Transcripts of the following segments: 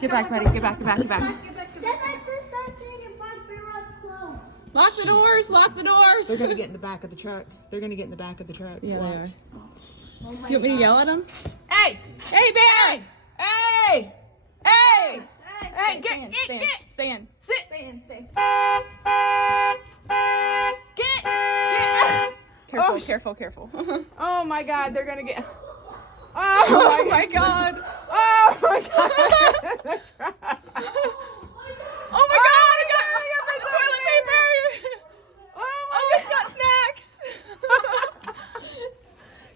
Get back, buddy. Get back. That's my first time seeing a bumper rock close. Lock the doors. Lock the doors. They're gonna get in the back of the truck. Yeah, they are. You want me to yell at them? Hey! Hey, bear! Hey! Hey! Hey! Stand. Sit! Stay. Careful. Oh my God! They're gonna get. Oh my God! Oh my God! Oh my God! I got toilet paper! Oh, it's got snacks!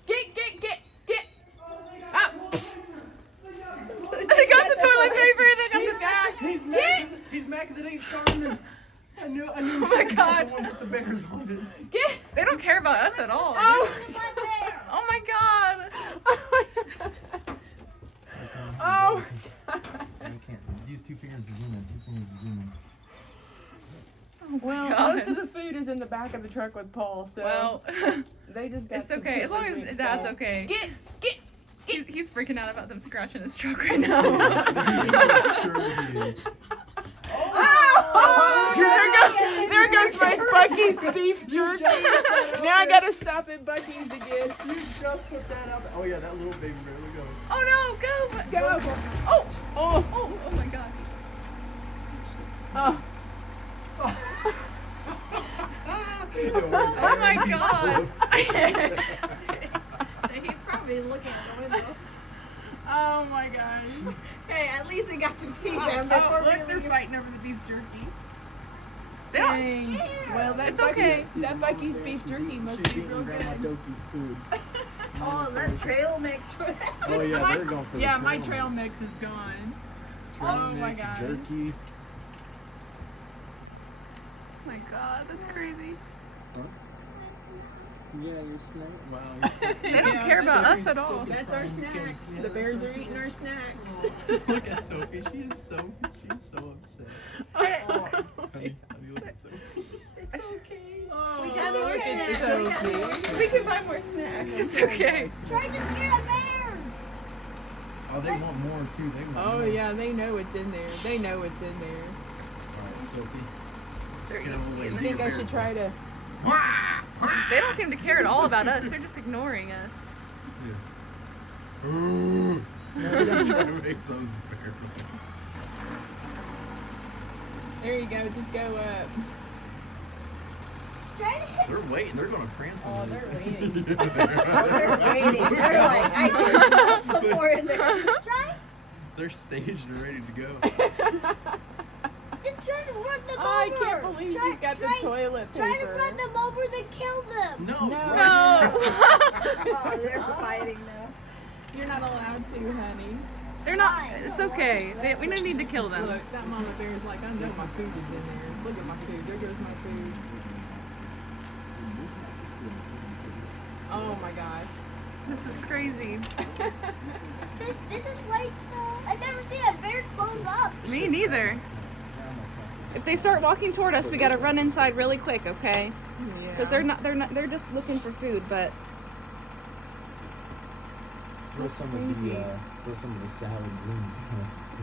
Get! They got the toilet paper and they got the snacks! He's mad because it ain't Charmin. I knew Oh my God. the one with the bears on it. They don't care about us at all. Oh! Oh my God! Oh! You can't use 2 fingers to zoom in. 2 fingers to zoom in. Well, God. most of the food is in the back of the truck with Paul, so Well, they just got it's some okay. As long chitlin as drinks, Dad's so- okay. Get! He's freaking out about them scratching his truck right now. Sure he is. There goes my Bucky's beef jerky. Now I gotta stop at Bucky's again. You just put that out there. Oh yeah, that little baby bear. Look at Oh no, go! Go! Oh my God. Oh, him. Oh my God. He's probably looking at the window. oh my gosh. Hey, at least we got to see them Oh, before we look, they're leave. fighting over the beef jerky. Dang. Well, It's okay. That Bucky's beef jerky must She's be eating real Grandma good. Doki's food. Oh, that trail mix for that. Oh yeah, they're going for the Yeah, my trail mix is gone. Trail Oh my mix, gosh. jerky. Oh my God, that's crazy. Yeah, your snack. Wow. They don't care about us at all. That's our snacks. The bears are eating our snacks. Look at Sophie. She's so upset. Honey, look at Sophie. It's okay. Oh, We got more it's snacks. so cute. We can buy more snacks. It's okay. Try to scare the bears. Oh, they want more too. They want Oh more. yeah, they know it's in there. They know it's in there. All right, Sophie. They're Let's get over there. I think I should try to. They don't seem to care at all about us. They're just ignoring us. Try to make some bear. There you go. Just go up. Try to hit. They're waiting. They're going to prance on this. They're waiting. They're waiting. They're like, I can smell some more in there. Try. They're staged and ready to go. Just try to run them Oh, I over. can't believe she's got the toilet paper. Try to run them over to kill them. No. No. Oh, they're fighting now. You're not allowed to, honey. They're not. It's okay. We don't need to kill them. Look, that mama bear is like, I know my food is in there. Look at my food. There goes my food. Oh my gosh. This is crazy. This is like, I've never seen a bear close up. Me neither. If they start walking toward us, we gotta run inside really quick, okay? Because they're just looking for food, but Throw some of the salad greens.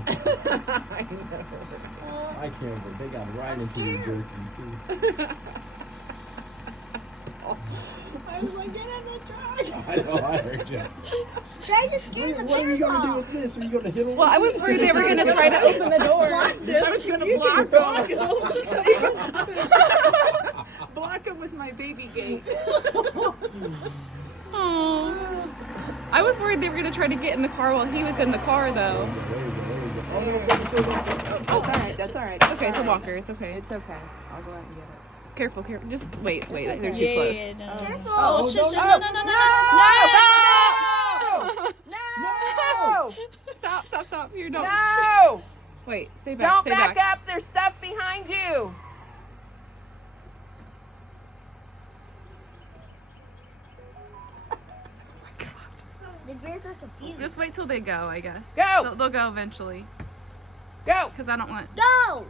I know. I can't, but they got right I'm into the scared. jerky too. I was like, get in the truck. I know, I heard you. Try to scare the What are you bears gonna do off. with this? Are you gonna hit them? well, I was worried they were gonna try to open the door. I was gonna block them with my baby gate. Oh, I was worried they were gonna try to get in the car while he was in the car, though. Oh, that's all right. Okay, it's a walker. It's okay. It's okay. I'll go out and get it. Careful. Just wait. They're too close. Careful. Oh, Shush, no, shush, no, No! Stop. You don't. No! Wait, stay back. Don't Stay back back. up. There's stuff behind you. The bears are confused. Just wait till they go, I guess. Go! They'll go eventually. Go! Because I don't want. Go!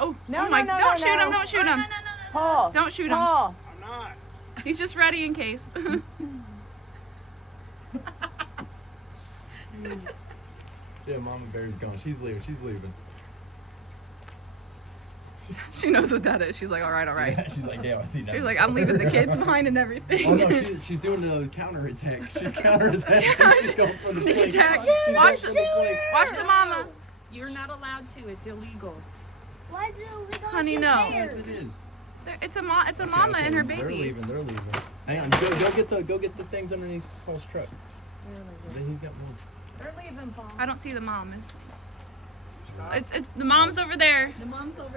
Oh, No, oh my! no, no, Don't no, shoot no. him! Don't shoot him! Paul. Don't shoot him! Paul. I'm not. He's just ready in case. Yeah, Mama Bear's gone. She's leaving. She's leaving. She knows what that is. She's like, all right, all right. Yeah, she's like, yeah, I see that. She's like, I'm leaving the kids behind and everything. Oh no, she's doing the counterattack. She's counterattacking. She's going for the Sneak flank. attack. She's Watch going for the flank. Watch the mama. You're not allowed to. It's illegal. Why is it illegal? Honey, She's no. there. Yes, it is. It's a Okay, mama and her They're babies. leaving. They're leaving. Hang on. Go get the things underneath Paul's truck. Then he's got more. They're leaving, Paul. I don't see the mom. It's the mom's over there. The mom's over